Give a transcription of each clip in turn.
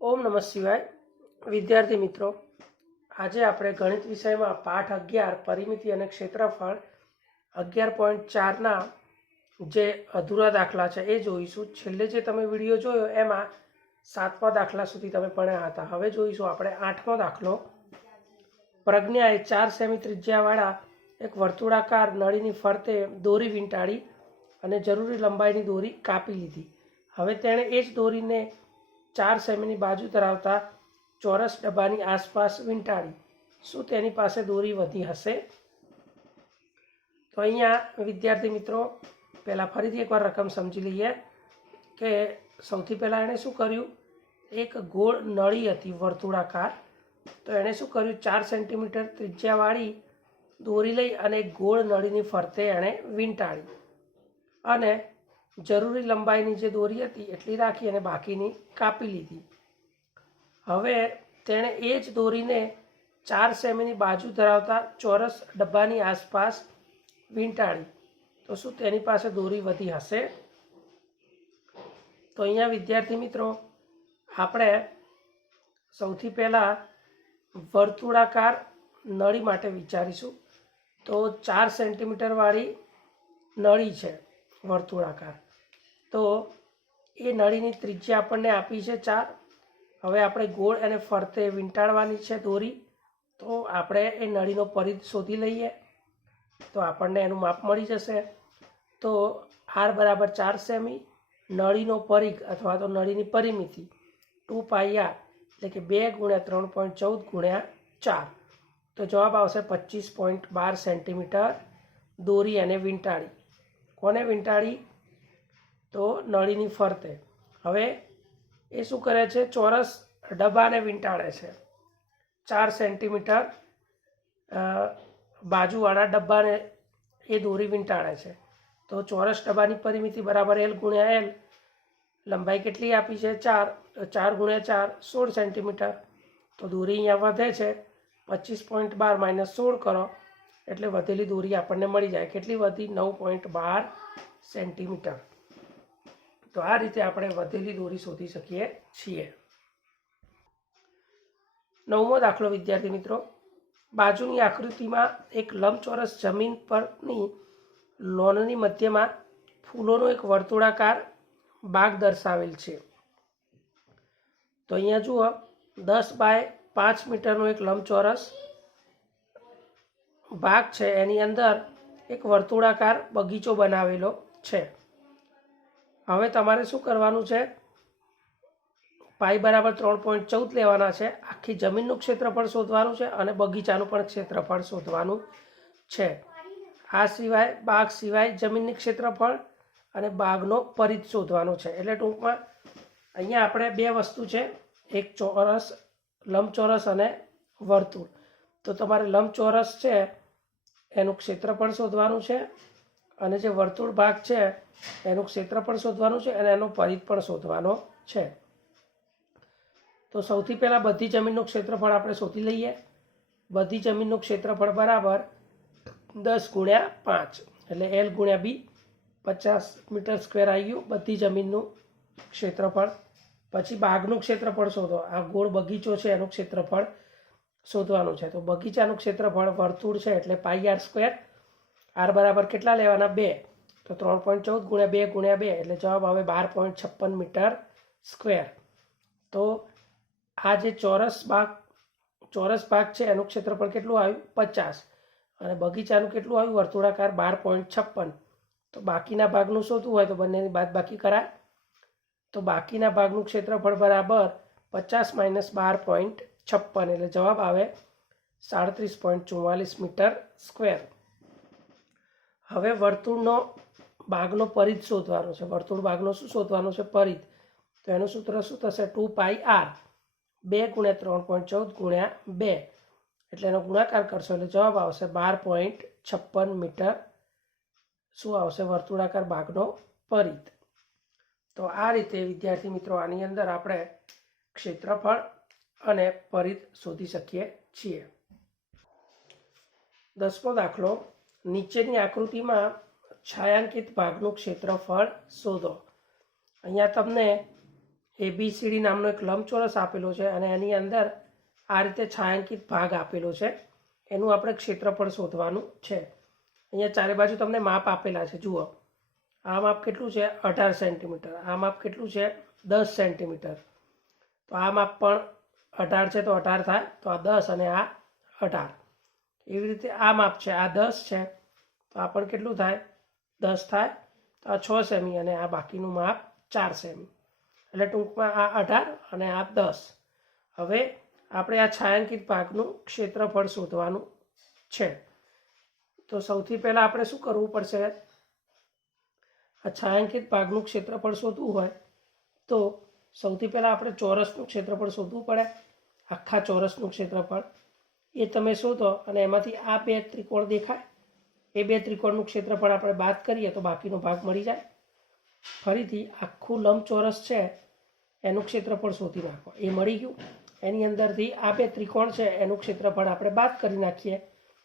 ओम नमः शिवाय। विद्यार्थी मित्रों, आज आप गणित विषय में पाठ 11 परिमिति और क्षेत्रफल 11.4 जे अधूरा दाखला है ए जोईशुं। छेल्ले जे तमे विडियो जोयो एमां 7मा दाखला सुधी तमे भण्या हता। हवे जोईशुं आपणे 8मो दाखलो। प्रज्ञाए 4 सेमी त्रिज्यावाळा एक वर्तुळाकार नळीनी फरते दोरी वींटाळी अने जरूरी लंबाईनी दोरी कापी लीधी। हवे तेणे ए ज दोरीने 4 सेमीनी बाजू धरावता चौरस डब्बानी आसपास वींटाळी। शुं तेनी पासे दोरी वधी हशे? तो अहींया विद्यार्थी मित्रों पहला फरीथी एकवार रकम समझी लीए के सौथी पहला एणे शुं कर्युं, एक गोळ नळी हती वर्तुळाकार, तो एणे शुं कर्युं 4 सेंटीमीटर त्रिज्यावाળી दोरी लई अने एक गोळ नळीनी फरते एणे वींटाळी अने जरूरी लंबाईनी जे दोरी हती एटली राखी अने बाकीनी कापी लीधी। हवे तेणे ए ज दोरीने 4 सेमीनी बाजू धरावता चौरस डब्बानी आसपास वींटाळी। तो शुं तेनी पासे दोरी वधी हशे? तो अहींया विद्यार्थी मित्रों आपणे सौथी पहला वर्तुळाकार नळी माटे विचारीशुं। तो 4 सेंटीमीटर वाળી नळी छे वर्तुळाकार, तो ए नळीनी त्रिज्या आपणने आपी छे 4। हवे आपणे गोळ अने फरते वींटाळवानी छे दोरी, तो आपणे ए नळीनो परिध शोधी लईए तो आपणने एनुं माप मळी जशे। तो आर बराबर 4 सेमी, नळीनो परिघ अथवा तो नळीनी परिमिति 2 पाई आर एटले के 2 × 3.14 × 4, तो जवाब आवशे 25.12 सेंटीमीटर दोरी अने वींटाळी। कोने वींटाळी? तो नळीनी फरते। हवे ए शुं करे छे, चौरस डब्बाने वींटाळे छे। 4 सेंटीमीटर बाजूवाळा डब्बाने ए दोरी वींटाळे छे। तो चौरस डब्बानी परिमिति बराबर एल × एल, लंबाई केटली आपी छे 4, तो 4 × 4 16 सेंटीमीटर। तो दोरी अहींया वधे छे 25.12 - 16 करो एटले वधेली दोरी आपणने मळी जाय। केटली वधी? 9.12 सेंटीमीटर। तो आ रीते आपणे वधेली दोरी शोधी शकीए छीए। 9मो दाखलो विद्यार्थी मित्रों, बाजूनी आकृतिमां एक लंबचोरस जमीन परनी लॉननी मध्यमां फूलोनो एक वर्तुळाकार बाग दर्शावेल छे। तो अहींया जुओ 10 बाय 5 मीटरनो एक लंबचोरस बाग छे, एनी अंदर एक वर्तुळाकार बगीचो बनावेलो छे। हवे तमारे शुं करवानुं छे, पाई बराबर 3.14 लेवाना छे। आखी जमीननुं क्षेत्रफळ शोधवानुं छे अने बगीचानुं पण क्षेत्रफळ शोधवानुं छे। आ सिवाय बाग सिवाय जमीननी क्षेत्रफळ अने बागनो परिध शोधવાનો છે। એટલે ટૂંકમાં અહીંયા આપણે બે વસ્તુ છે, એક ચોરસ લંબચોરસ અને વર્તુળ। તો તમારે લંબચોરસ છે એનું ક્ષેત્રફળ શોધવાનું છે અને જે વર્તુળ ભાગ છે એનું ક્ષેત્રફળ શોધવાનું છે અને એનો પરિધ પણ શોધવાનો છે। તો સૌથી પહેલા બધી જમીનનું ક્ષેત્રફળ આપણે શોધી લઈએ। બધી જમીનનું ક્ષેત્રફળ બરાબર 10 × 5 એટલે L × B 50 મીટર સ્ક્વેર આવી ગયું બધી જમીનનું ક્ષેત્રફળ। પછી બાગનું ક્ષેત્રફળ શોધો। આ ગોળ બગીચો છે એનું ક્ષેત્રફળ શોધવાનું છે। તો બગીચાનું ક્ષેત્રફળ વર્તુળ છે એટલે પાઈ આર સ્ક્વેર। આર બરાબર કેટલા લેવાના? 2, તો 3.14 × 2 × 2 એટલે જવાબ આવે 12.56 મીટર સ્ક્વેર। તો આ જે ચોરસ ભાગ છે એનું ક્ષેત્રફળ કેટલું આવ્યું? 50 અને બગીચાનું કેટલું આવ્યું? વર્તુળાકાર 12.56। તો બાકીના ભાગનું શોધવું હોય તો બંનેની બાદબાકી કરાય। તો બાકીના ભાગનું ક્ષેત્રફળ બરાબર 50 - 12.56 એટલે જવાબ આવે 37.44 મીટર સ્ક્વેર। હવે વર્તુળનો ભાગનો પરિધ શોધવાનો છે। વર્તુળ ભાગનો શું શોધવાનો છે? પરિધ। તો એનું સૂત્ર શું થશે? 2 પાઈ આર 2 × 3.14 × 2 એટલે એનો ગુણાકાર કરશો એટલે જવાબ આવશે 12.56 મીટર શું આવશે? વર્તુળાકાર ભાગનો પરિધ। તો આ રીતે વિદ્યાર્થી મિત્રો આની અંદર આપણે ક્ષેત્રફળ અને પરિધ શોધી શકીએ છીએ। 10મો દાખલો, નીચેની આકૃતિમાં છાयांकित ભાગનું ક્ષેત્રફળ શોધો। અહીંયા તમને ABCD નામનો એક લંબચોરસ આપેલો છે અને એની અંદર આ રીતે છાयांકિત ભાગ આપેલો છે, એનું આપણે ક્ષેત્રફળ શોધવાનું છે. અહીંયા ચારે બાજુ તમને માપ આપેલા છે. જુઓ, આ માપ કેટલું છે? 18 સેન્ટીમીટર. આ માપ કેટલું છે? 10 સેન્ટીમીટર. તો આ માપ પણ 18 છે તો 18 થાય, તો આ 10 અને આ 18. એવી રીતે આ માપ છે, આ 10 છે તો આ પણ કેટલું થાય? 10 થાય. તો આ 6 સેમી અને આ બાકીનું માપ 4 સેમી. એટલે ટૂંકમાં આ 18 અને આ 10. હવે આપણે આ છાयांકિત ભાગનું ક્ષેત્રફળ શોધવાનું છે. તો સૌથી પહેલાં આપણે શું કરવું પડશે? આ છાयांકિત ભાગનું ક્ષેત્રફળ શોધવું હોય તો સૌથી પહેલાં આપણે ચોરસનું ક્ષેત્રફળ શોધવું પડે. આખા ચોરસનું ક્ષેત્રફળ એ તમે શોધો અને એમાંથી આ બે ત્રિકોણ દેખાય, એ બે ત્રિકોણનું ક્ષેત્રફળ આપણે બાદ કરીએ તો બાકીનો ભાગ મળી જાય. ફરીથી આખું લંબચોરસ છે એનું ક્ષેત્રફળ શોધી નાખો, એ મળી ગયું. એની અંદરથી આ બે ત્રિકોણ છે એનું ક્ષેત્રફળ આપણે બાદ કરી નાખીએ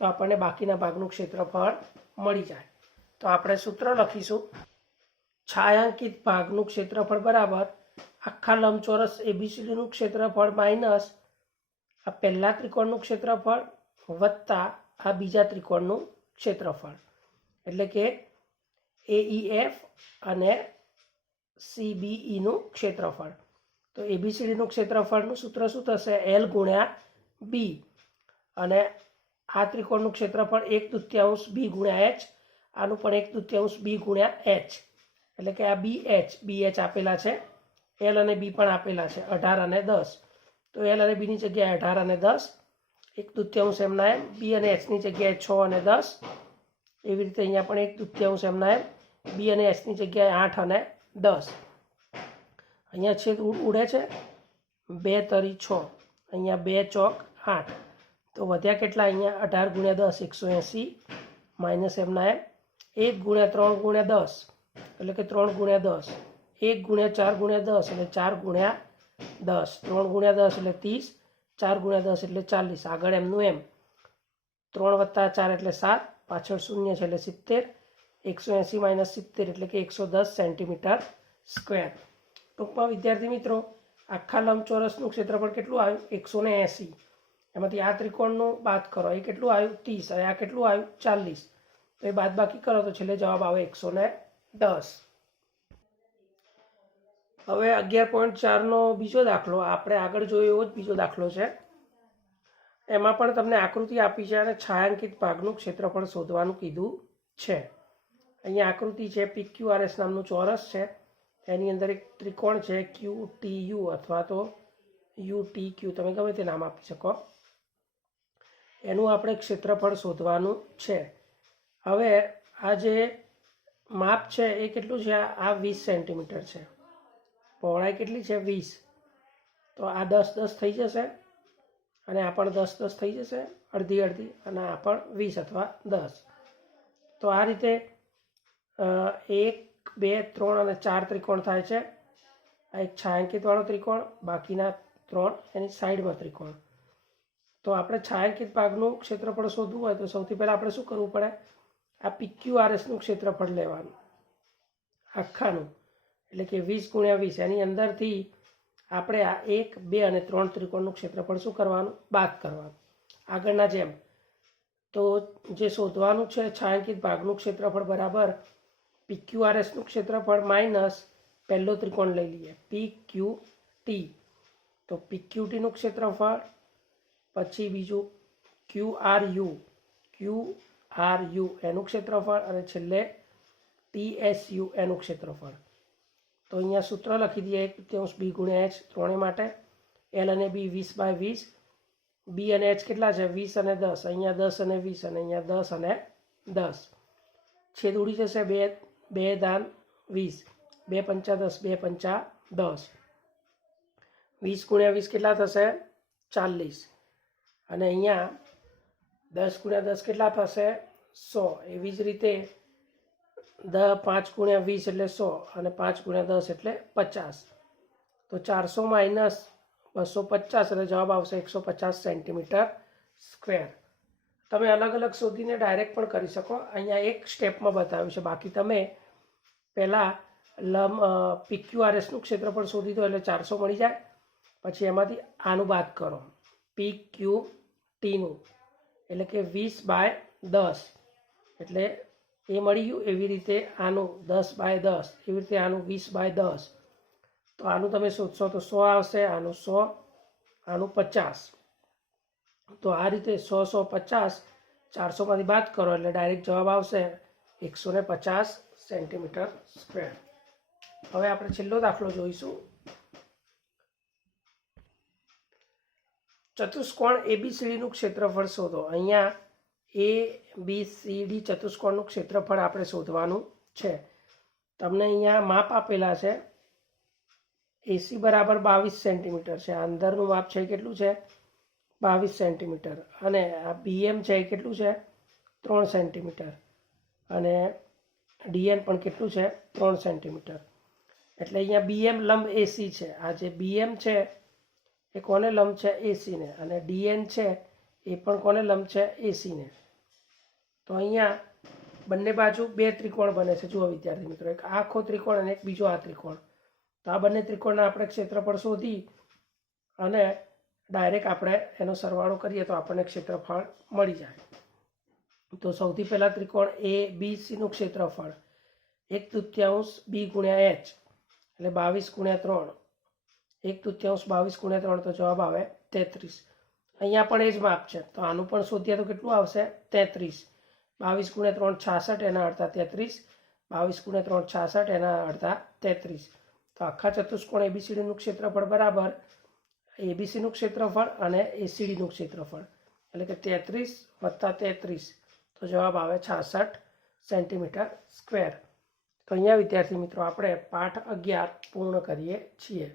તો આપણને બાકીના ભાગનું ક્ષેત્રફળ મળી જાય. તો આપણે સૂત્ર લખીશું, છાयांકિત ભાગનું ક્ષેત્રફળ બરાબર આખા લંબચોરસ ABCDનું ક્ષેત્રફળ માઇનસ આ પહેલા ત્રિકોણનું ક્ષેત્રફળ વત્તા આ બીજા ત્રિકોણનું ક્ષેત્રફળ, એટલે કે AEF અને CBEનું ક્ષેત્રફળ. તો ABCDનું ક્ષેત્રફળનું સૂત્ર શું થશે? L ગુણ્યા B. અને આ ત્રિકોણનું ક્ષેત્રફળ 1/2 B ગુણ્યા H, આનું પણ 1/2 B ગુણ્યા H, એટલે કે આ BH આપેલા છે, L અને B પણ આપેલા છે 18 અને 10. તો L અને Bની જગ્યાએ 18 અને 10, 1/2 એમના એમ, B અને Hની જગ્યાએ 6 અને 10. એવી રીતે અહીંયા પણ 1/2 એમના એમ, B અને Hની જગ્યાએ 8 અને 10. અહીંયા છેદ ઉડે છે, 2 તરી 6, અહીંયા 2 ચોક 8. તો વધ્યા કેટલા? અહીંયા 18 ગુણ્યા 10 180 માઇનસ એમના એમ 1 ગુણ્યા 3 ગુણ્યા 10, એટલે કે 3 ગુણ્યા 10, 1 ગુણ્યા 4 ગુણ્યા 10 એટલે 4 ગુણ્યા 10, 3 ગુણ્યા 10 એટલે 30, 4 ગુણ્યા 10 એટલે 40. આગળ એમનું એમ 3 વત્તા 4 એટલે 7, પાછળ શૂન્ય છે એટલે 70, 180 માઇનસ 70 એટલે કે 110 સેન્ટીમીટર સ્ક્વેર. ટૂંકમાં વિદ્યાર્થી મિત્રો, આખા લંબચોરસનું ક્ષેત્રફળ કેટલું આવ્યું? 180. એમાંથી આ ત્રિકોણનું બાદ કરો, એ કેટલું આવ્યું? 30. અને આ કેટલું આવ્યું? 40. તો એ બાદ બાકી કરો તો છેલ્લે જવાબ આવે 110. હવે 11.4નો બીજો દાખલો આપણે આગળ જોયો એવો જ બીજો દાખલો છે. એમાં પણ તમને આકૃતિ આપી છે અને છાयांકિત ભાગનું ક્ષેત્રફળ શોધવાનું કીધું છે. અહીંયા આકૃતિ છે, PQRS નામનું ચોરસ છે, એની અંદર એક ત્રિકોણ છે QTU અથવા તો UTQ, તમે ગમે તે નામ આપી શકો. એનું આપણે ક્ષેત્રફળ શોધવાનું છે. હવે આ જે માપ છે એ કેટલું છે? આ 20 સેન્ટીમીટર છે. પહોળાઈ કેટલી છે? 20. તો આ 10-10 થઈ જશે અને આ પણ 10-10 થઈ જશે, અડધી અડધી, અને આ પણ 20 અથવા 10. તો આ રીતે 1, 2, 3 અને 4 ત્રિકોણ થાય છે. આ એક છાयांકિતવાળો ત્રિકોણ, બાકીના 3 એની સાઈડમાં ત્રિકોણ. તો આપણે છાयांકિત ભાગનું ક્ષેત્રફળ શોધવું હોય તો સૌથી પહેલાં આપણે શું કરવું પડે? આ PQRSનું ક્ષેત્રફળ લેવાનું આખાનું, એટલે કે 20 ગુણ્યા 20. એની અંદરથી આપણે આ 1, 2 અને 3 ત્રિકોણનું ક્ષેત્રફળ શું કરવાનું? બાદ કરવાનું. આગળના જેમ. તો જે શોધવાનું છે છાयांકિત ભાગનું ક્ષેત્રફળ બરાબર PQRSનું ક્ષેત્રફળ માઇનસ પહેલો ત્રિકોણ લઈ લઈએ PQT. તો PQTનું ક્ષેત્રફળ, પછી બીજું QRU એનું ક્ષેત્રફળ, અને છેલ્લે TSU એનું ક્ષેત્રફળ. તો અહીંયા સૂત્ર લખી દઈએ 1/2 B ગુણ્યા H ત્રણેય માટે. L અને B 20/20, B અને H કેટલા છે? 20 અને 10, અહીંયા 10 અને 20, અને અહીંયા 10 અને 10. છેદ ઉડી જશે, 2 દાન 20, 2 પંચા 10, 2 પંચા 10. 20 ગુણ્યા 20 કેટલા થશે? 40. અને અહીંયા 10 ગુણ્યા 10 કેટલા થશે? 100. એવી જ રીતે 5 ગુણ્યા 20 એટલે 100 અને 5 ગુણ્યા 10 એટલે 50. તો 400 માઇનસ 250 એટલે જવાબ આવશે 150 સેન્ટીમીટર સ્ક્વેર. તમે અલગ અલગ શોધીને ડાયરેક્ટ પણ કરી શકો. અહીંયા એક સ્ટેપમાં બતાવ્યું છે, બાકી તમે પહેલાં લંબ PQRSનું ક્ષેત્રફળ શોધી દો એટલે 400 મળી જાય. પછી એમાંથી આનું બાદ કરો PQTનું એટલે કે 20/10 એટલે એ મળી ગયું. એવી રીતે આનું 10/10, એવી રીતે આનું 20/10. તો આનું તમે શોધશો તો 100 આવશે, આનું 100, આનું 50. તો આ રીતે 100, 100, 50, 400માંથી બાદ કરો એટલે ડાયરેક્ટ જવાબ આવશે 150 સેન્ટીમીટર સ્ક્વેર. હવે આપણે છેલ્લો દાખલો જોઈશું. ચતુષ્કોણ ABCDનું ક્ષેત્રફળ શોધો. અહીંયા ABCD ચતુષ્કોણનું ક્ષેત્રફળ આપણે શોધવાનું છે. તમને અહીંયા માપ આપેલા છે. AC બરાબર 22 સેન્ટીમીટર છે. અંદરનું માપ છે કેટલું છે? 22 સેન્ટીમીટર. અને આ BM છે એ કેટલું છે? 3 સેન્ટીમીટર. અને DN પણ કેટલું છે? 3 સેન્ટીમીટર. એટલે અહીંયા BM લંબ AC છે. આ જે BM છે એ કોને લંબ છે? AC ને. અને DN છે એ પણ કોને લંબ છે? AC ને. તો અહીંયા બંને બાજુ બે ત્રિકોણ બને છે. જુઓ વિદ્યાર્થી મિત્રો, એક આખો ત્રિકોણ અને એક બીજો આ ત્રિકોણ. તો આ બંને ત્રિકોણના આપણે ક્ષેત્રફળ શોધી અને ડાયરેક્ટ આપણે એનો સરવાળો કરીએ તો આપણને ક્ષેત્રફળ મળી જાય. તો સૌથી પહેલાં ત્રિકોણ ABCનું ક્ષેત્રફળ 1/3 B ગુણ્યા H એટલે 22 ગુણ્યા 3. 1/3 22 ગુણ્યા 3 તો જવાબ આવે 33. અહીંયા પણ એ જ માપ છે તો આનું પણ શોધીએ તો કેટલું આવશે? 33. 22 ગુણ્યા 3 66, એના અડધા 33. 22 ગુણ્યા 3 66, એના અડધા 33. તો આખા ચતુષ્કોણ ABCDનું ક્ષેત્રફળ બરાબર ABCનું ક્ષેત્રફળ અને ACDનું ક્ષેત્રફળ એટલે કે 33 + 33 તો જવાબ આવે 66 સેન્ટીમીટર સ્ક્વેર. તો અહીંયા વિદ્યાર્થી મિત્રો આપણે પાઠ 11 પૂર્ણ કરીએ છીએ.